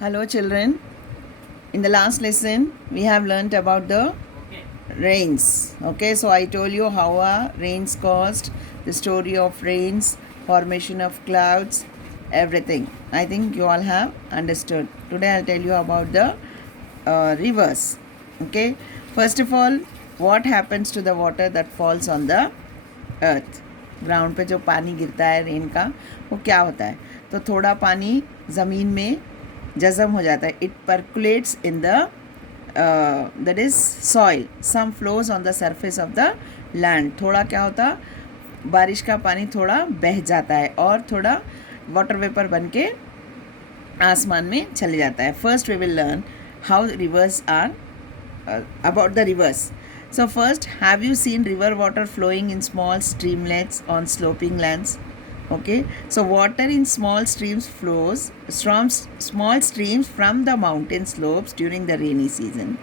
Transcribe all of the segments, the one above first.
Hello, children. In the last lesson, we have learnt about the rains. Okay, so I told you how rains caused, the story of rains, formation of clouds, everything. I think you all have understood. Today, I'll tell you about the rivers. Okay, first of all, what happens to the water that falls on the earth? Ground पे जो पानी गिरता है rain का, वो क्या होता है? तो थोड़ा पानी ज़मीन में जज़म हो जाता है. It percolates in the that is soil. Some flows on the surface of the land. थोड़ा क्या होता, बारिश का पानी थोड़ा बह जाता है और थोड़ा वाटर वेपर बन के आसमान में चले जाता है. First we will learn how rivers are about the rivers. So first, have you seen river water flowing in small streamlets on sloping lands? Okay, so water in small streams flows from small streams from the mountain slopes during the rainy season.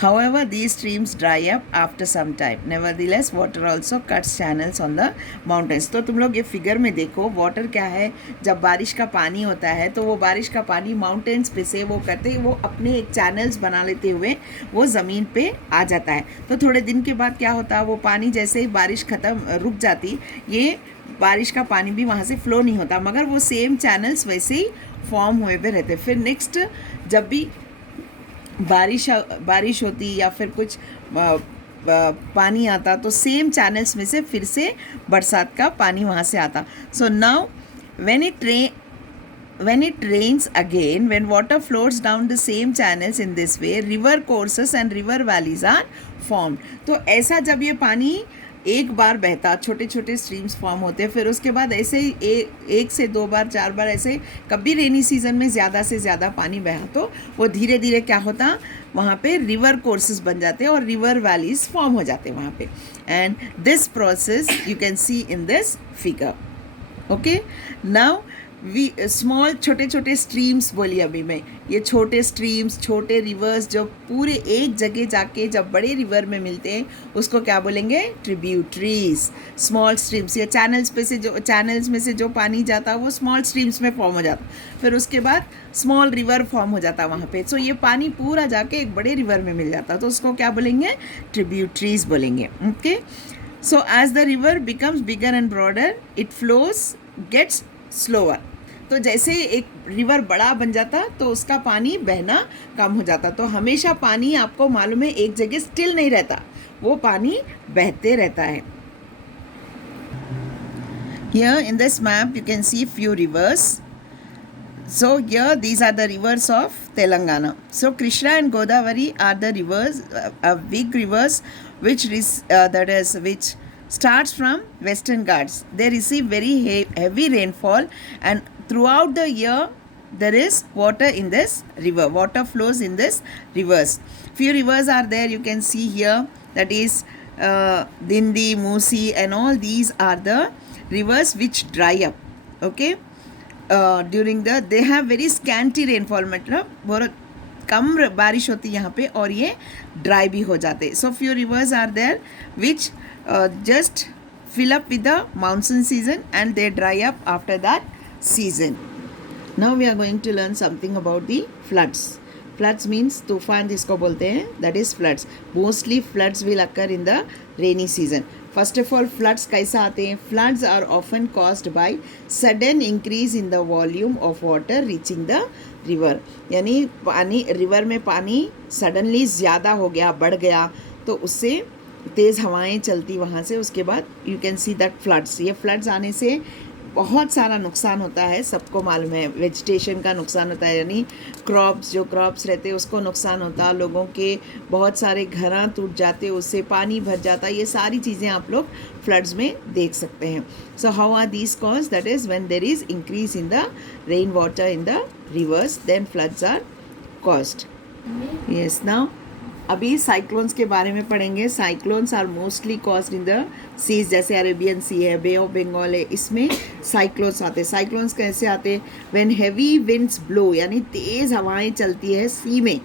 However, these streams dry up after some time. Nevertheless, water also cuts channels on the mountains. तो तुम लोग ये figure में देखो, water क्या है. जब बारिश का पानी होता है तो वो बारिश का पानी माउंटेन्स पे से वो करते वो अपने एक चैनल्स बना लेते हुए वो ज़मीन पे आ जाता है. तो थोड़े दिन के बाद क्या होता है, वो पानी जैसे ही बारिश ख़त्म रुक जाती, ये बारिश का पानी भी वहाँ से फ्लो नहीं होता, मगर वो सेम चैनल्स वैसे ही फॉर्म हुए हुए रहते. फिर नेक्स्ट जब भी बारिश होती या फिर कुछ पानी आता तो सेम चैनल्स में से फिर से बरसात का पानी वहाँ से आता. So now when it rains again, when water flows down the same channels in this way, river courses and river valleys are formed. तो ऐसा जब ये पानी एक बार बहता, छोटे छोटे स्ट्रीम्स फॉर्म होते हैं, फिर उसके बाद ऐसे ही एक से दो बार चार बार ऐसे कभी रेनी सीजन में ज़्यादा से ज़्यादा पानी बहा तो वो धीरे धीरे क्या होता, वहाँ पे रिवर कोर्सेज बन जाते हैं और रिवर वैलीज फॉर्म हो जाते हैं वहाँ पे. And this process you can C in this figure. Okay, now small छोटे छोटे स्ट्रीम्स बोली अभी मैं, ये छोटे स्ट्रीम्स छोटे रिवर्स जो पूरे एक जगह जाके जब बड़े रिवर में मिलते हैं उसको क्या बोलेंगे, ट्रिब्यूटरीज. स्मॉल स्ट्रीम्स, ये चैनल्स में से जो पानी जाता है वो स्मॉल स्ट्रीम्स में फॉर्म हो जाता, फिर उसके बाद स्मॉल रिवर फॉर्म हो जाता वहाँ पे. सो ये पानी पूरा जाके एक बड़े रिवर में मिल जाता, तो उसको क्या बोलेंगे, ट्रिब्यूटरीज बोलेंगे. Okay, so as the river becomes bigger and broader it flows gets slower. तो जैसे एक रिवर बड़ा बन जाता तो उसका पानी बहना कम हो जाता. तो हमेशा पानी आपको मालूम है एक जगह स्टिल नहीं रहता, वो पानी बहते रहता है. Here in this map you can see few rivers. So here these are the rivers of Telangana. So Krishna and Godavari are the rivers, big rivers which which starts from Western Ghats. They receive very heavy rainfall and throughout the year there is water in this river. Water flows in this rivers. Few rivers are there you can see here, that is Dindi, Musi and all these are the rivers which dry up. Okay, during they have very scanty rainfall, मतलब बहुत कम बारिश होती यहाँ पे और ये dry भी हो जाते. So few rivers are there which just fill up with the monsoon season and they dry up after that season. Now we are going to learn something about the floods. Floods means तूफान जिसको बोलते हैं, that is floods. Mostly floods will occur in the rainy season. First of all, floods कैसा आते हैं? Floods are often caused by sudden increase in the volume of water reaching the river. यानी पानी river में पानी suddenly ज़्यादा हो गया, बढ़ गया, तो उससे तेज़ हवाएं चलती वहाँ से, उसके बाद you can see that floods. ये फ्लड्स आने से बहुत सारा नुकसान होता है, सबको मालूम है. वेजिटेशन का नुकसान होता है, यानी क्रॉप्स रहते हैं उसको नुकसान होता, लोगों के बहुत सारे घर टूट जाते, उससे पानी भर जाता. ये सारी चीज़ें आप लोग फ्लड्स में देख सकते हैं. So how are these cause? That is when there is increase in the rain water in the rivers, then floods are caused. Yes, now अभी साइक्लोन्स के बारे में पढ़ेंगे. Cyclones are mostly caused in the seas, जैसे Arabian sea है, bay of Bengal है, इसमें cyclones आते हैं. साइक्लोन्स कैसे आते हैं? व्हेन हैवी विंड्स ब्लो, यानी तेज़ हवाएं चलती है सी में,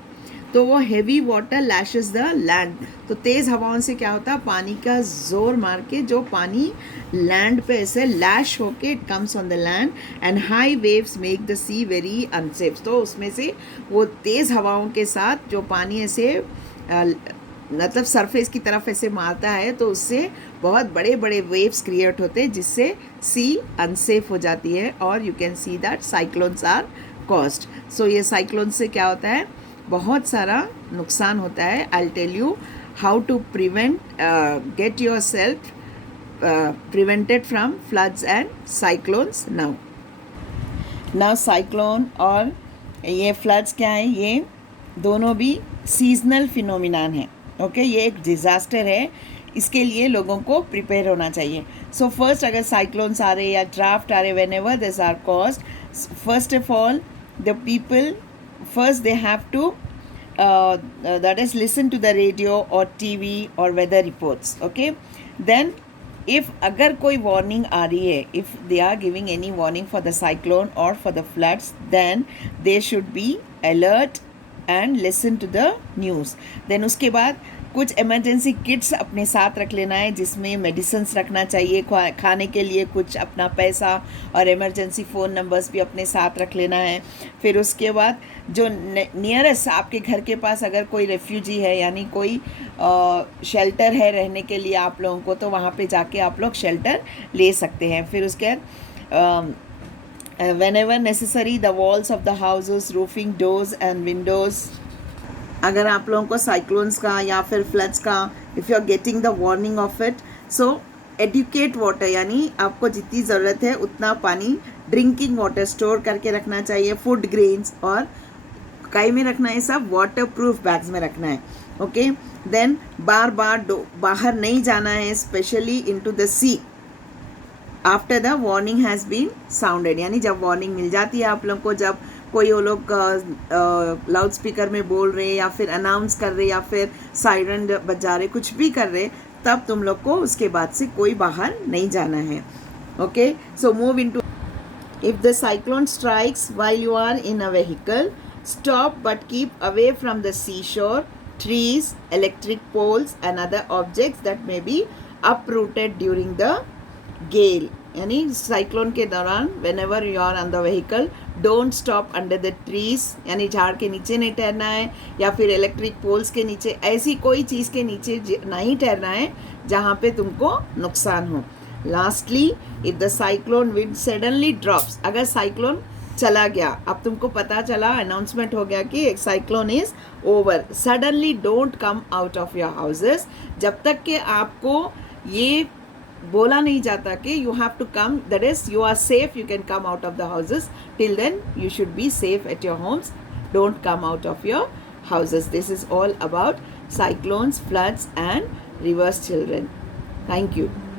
तो वो heavy water lashes the land, तो तेज़ हवाओं से क्या होता है, पानी का ज़ोर मार के जो पानी लैंड पे ऐसे लैश होके it comes on the land, and high waves make the sea very unsafe. तो उसमें से वो तेज़ हवाओं के साथ जो पानी ऐसे मतलब सरफेस की तरफ ऐसे मारता है, तो उससे बहुत बड़े बड़े वेव्स क्रिएट होते हैं, जिससे सी अनसेफ हो जाती है, और you can see that cyclones are caused. So ये साइक्लोन से क्या होता है, बहुत सारा नुकसान होता है। I tell you how to prevent, get yourself prevented from floods and cyclones now cyclone और ये फ्लड्स क्या है, ये दोनों भी सीजनल फिनोमिनान है। ओके, ये एक डिज़ास्टर है, इसके लिए लोगों को प्रिपेयर होना चाहिए। सो फर्स्ट, अगर साइक्लोन्स आ रहे या ड्राफ्ट आ रहे, whenever this are caused, first of all the people first they have to that is listen to the radio or TV or weather reports. Okay, then if agar koi warning aa rahi hai, if they are giving any warning for the cyclone or for the floods, then they should be alert and listen to the news. Then uske baad कुछ emergency kits अपने साथ रख लेना है, जिसमें medicines रखना चाहिए, खाने के लिए कुछ अपना पैसा और इमरजेंसी फ़ोन नंबर्स भी अपने साथ रख लेना है। फिर उसके बाद जो नियरेस्ट आपके घर के पास अगर कोई रेफ्यूजी है, यानी कोई शेल्टर है रहने के लिए आप लोगों को, तो वहाँ पे जाके आप लोग शेल्टर ले सकते हैं। फिर उसके बाद whenever necessary the walls of the houses, roofing, doors and windows, अगर आप लोगों को साइक्लोन्स का या फिर फ्लड्स का, if you are getting the warning of it, so educate water, यानी आपको जितनी ज़रूरत है उतना पानी, ड्रिंकिंग वाटर स्टोर करके रखना चाहिए, फूड ग्रेन्स और काई में रखना है, सब वाटर प्रूफ बैग्स में रखना है। ओके, देन बार बार बाहर नहीं जाना है, specially into the sea after the warning has been sounded, यानी जब वार्निंग मिल जाती है आप लोग को, जब कोई वो लोग लाउड स्पीकर में बोल रहे या फिर अनाउंस कर रहे या फिर सायरन बजा रहे, कुछ भी कर रहे, तब तुम लोग को उसके बाद से कोई बाहर नहीं जाना है। Okay, so move into, if the cyclone strikes while you are in a vehicle, stop but keep away from the seashore, trees, electric poles and other objects that may be uprooted during the gale. यानी cyclone के दौरान whenever you are on the vehicle, don't stop under the trees, यानी झाड़ के नीचे नहीं ठहरना है, या फिर इलेक्ट्रिक पोल्स के नीचे, ऐसी कोई चीज़ के नीचे नहीं ठहरना है जहाँ पे तुमको नुकसान हो। Lastly, if the cyclone wind suddenly drops, अगर साइक्लोन चला गया, अब तुमको पता चला, अनाउंसमेंट हो गया कि एक cyclone is over, suddenly don't come out of your houses, जब तक कि आपको ये बोला नहीं जाता कि you have to come, that is you are safe, you can come out of the houses, till then you should be safe at your homes, don't come out of your houses. This is all about cyclones, floods and rivers, children. Thank you.